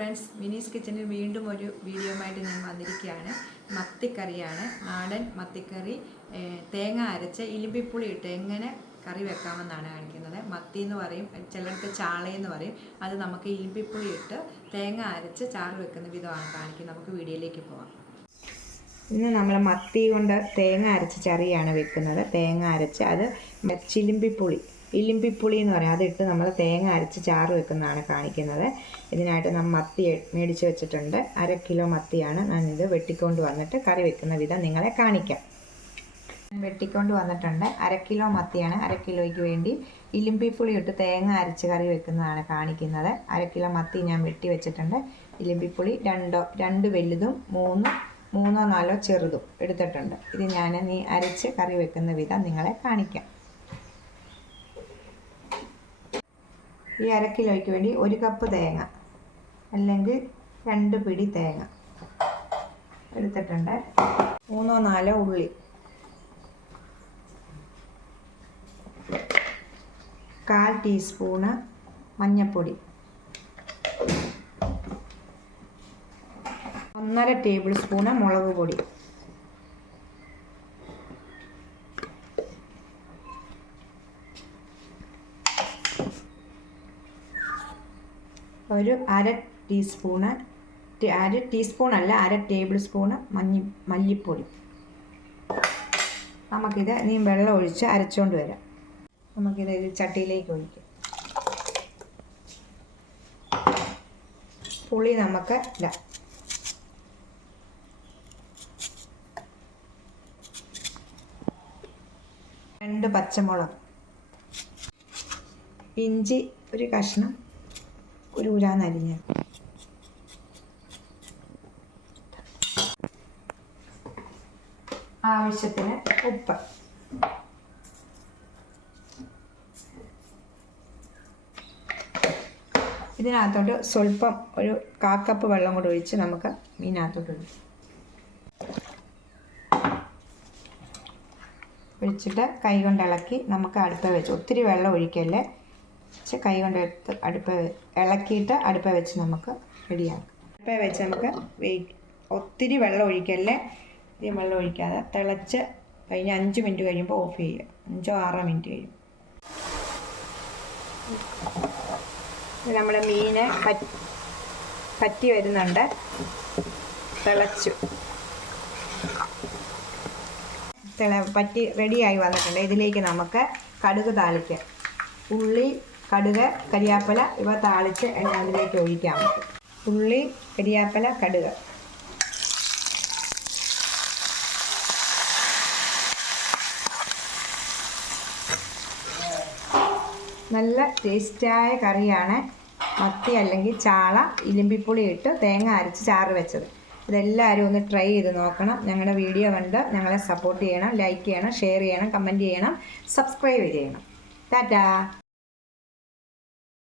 Friends മിനീസ് കിച്ചണിൽ വീണ്ടും ഒരു വീഡിയോയുമായിട്ട് ഞാൻ വന്നിരിക്കുകയാണ്. മത്തിക്കറിയാണ്. നാടൻ മത്തിക്കറി തേങ്ങ അരച്ച് ഇലിമ്പിപ്പുളി ഇട്ട് എങ്ങനെ കറി വെക്കാമെന്നാണ് കാണിക്കുന്നത്. മത്തി എന്ന് പറയും ചിലർക്ക് ചാളയെന്ന് പറയും. അത് നമുക്ക് ഇലിമ്പിപ്പുളി ഇട്ട് തേങ്ങ അരച്ച് ചാറ് വെക്കുന്ന വിധമാണ് കാണിക്കുന്നത്. നമുക്ക് വീഡിയോയിലേക്ക് പോവാം. ഇന്ന് നമ്മൾ മത്തി കൊണ്ട് തേങ്ങ അരച്ച് ചറിയാണ് വെക്കുന്നത്. തേങ്ങ അരച്ച് അത് ചിലിമ്പിപ്പുളി. ഇലിമ്പിപ്പുളി എന്ന് പറയും. അതിട്ട് നമ്മൾ തേങ്ങ അരച്ച് ചാറ് വെക്കുന്നതാണ് കാണിക്കുന്നത്. ഇതിനായിട്ട് നമ്മൾ മത്തി മേടിച്ച് വെച്ചിട്ടുണ്ട്. അര കിലോ മത്തിയാണ് ഞാനിത് വെട്ടിക്കൊണ്ട് വന്നിട്ട് കറി വെക്കുന്ന വിധം നിങ്ങളെ കാണിക്കാം. വെട്ടിക്കൊണ്ട് വന്നിട്ടുണ്ട്. അര കിലോ മത്തിയാണ് അര കിലോയ്ക്ക് വേണ്ടി ഇലിമ്പിപ്പുളി ഇട്ട് തേങ്ങ അരച്ച് കറി വെക്കുന്നതാണ് കാണിക്കുന്നത്. അര കിലോ മത്തി ഞാൻ വെട്ടി വെച്ചിട്ടുണ്ട്. ഇലിമ്പിപ്പുളി രണ്ടോ രണ്ട് വലുതും മൂന്ന് മൂന്നോ നാലോ ചെറുതും എടുത്തിട്ടുണ്ട്. ഇത് ഞാൻ നീ അരച്ച് കറി വെക്കുന്ന വിധം നിങ്ങളെ കാണിക്കാം. ഈ അര കിലോയ്ക്ക് വേണ്ടി ഒരു കപ്പ് തേങ്ങ അല്ലെങ്കിൽ രണ്ട് പിടി തേങ്ങ എടുത്തിട്ടുണ്ട്. മൂന്നോ നാലോ ഉള്ളി. കാൽ ടീസ്പൂണ് മഞ്ഞൾപ്പൊടി ഒന്നര ടേബിൾ സ്പൂണ് മുളക് പൊടി. ഒരു അര ടീസ്പൂണ് അര ടീസ്പൂൺ അല്ല അര ടേബിൾ സ്പൂണ് മഞ്ഞി മല്ലിപ്പൊടി. നമുക്കിത് ഇനി വെള്ളം ഒഴിച്ച് അരച്ചുകൊണ്ട് വരാം. നമുക്കിത് ചട്ടിയിലേക്ക് ഒഴിക്കാം. പുളി നമുക്ക് ഇടാം രണ്ട് പച്ചമുളക്. ഇഞ്ചി ഒരു കഷ്ണം. ഒരു ഉരാന്നരിഞ്ഞ് ആവശ്യത്തിന് ഉപ്പ്. ഇതിനകത്തോട്ട് സ്വല്പം ഒരു കാക്കപ്പ് വെള്ളം കൂടെ ഒഴിച്ച് നമുക്ക് മീനകത്തോട്ട് ഒഴിക്കും. ഒഴിച്ചിട്ട് കൈ കൊണ്ട് ഇളക്കി നമുക്ക് അടുപ്പ വെച്ച്. ഒത്തിരി വെള്ളം ഒഴിക്കല്ലേ? വെച്ച് കൈ കൊണ്ട് എടുത്ത് അടുപ്പ് ഇളക്കിയിട്ട് അടുപ്പ വെച്ച് നമുക്ക് റെഡിയാക്കാം. അടുപ്പ വെച്ച് നമുക്ക് വെയിറ്റ് ഒത്തിരി വെള്ളം ഒഴിക്കല്ലേ? ഈ വെള്ളം ഒഴിക്കാതെ തിളച്ച് കഴിഞ്ഞ് അഞ്ച് മിനിറ്റ് കഴിയുമ്പോൾ ഓഫ് ചെയ്യുക. അഞ്ചോ ആറോ മിനിറ്റ് കഴിയും. നമ്മൾ മീന് പറ്റി വരുന്നുണ്ട്. തിളച്ചു. തിള പറ്റി റെഡിയായി വന്നിട്ടുണ്ട്. ഇതിലേക്ക് നമുക്ക് കടുക് താളിക്കാം. ഉള്ളി കടുക് കരിയാപ്പല ഇവ താളിച്ച് എണ്ണ അതിലേക്ക് ഒഴിക്കാം. ഉള്ളി കരിയാപ്പല കടുക്. നല്ല ടേസ്റ്റായ കറിയാണ് മത്തി അല്ലെങ്കിൽ ചാള ഇലിമ്പിപ്പുളി ഇട്ട് തേങ്ങ അരച്ച് ചാറ് വെച്ചത്. ഇതെല്ലാവരും ഒന്ന് ട്രൈ ചെയ്ത് നോക്കണം. ഞങ്ങളുടെ വീഡിയോ കണ്ട് ഞങ്ങളെ സപ്പോർട്ട് ചെയ്യണം ലൈക്ക് ചെയ്യണം ഷെയർ ചെയ്യണം കമന്റ് ചെയ്യണം സബ്സ്ക്രൈബ് ചെയ്യണം. ടാറ്റാ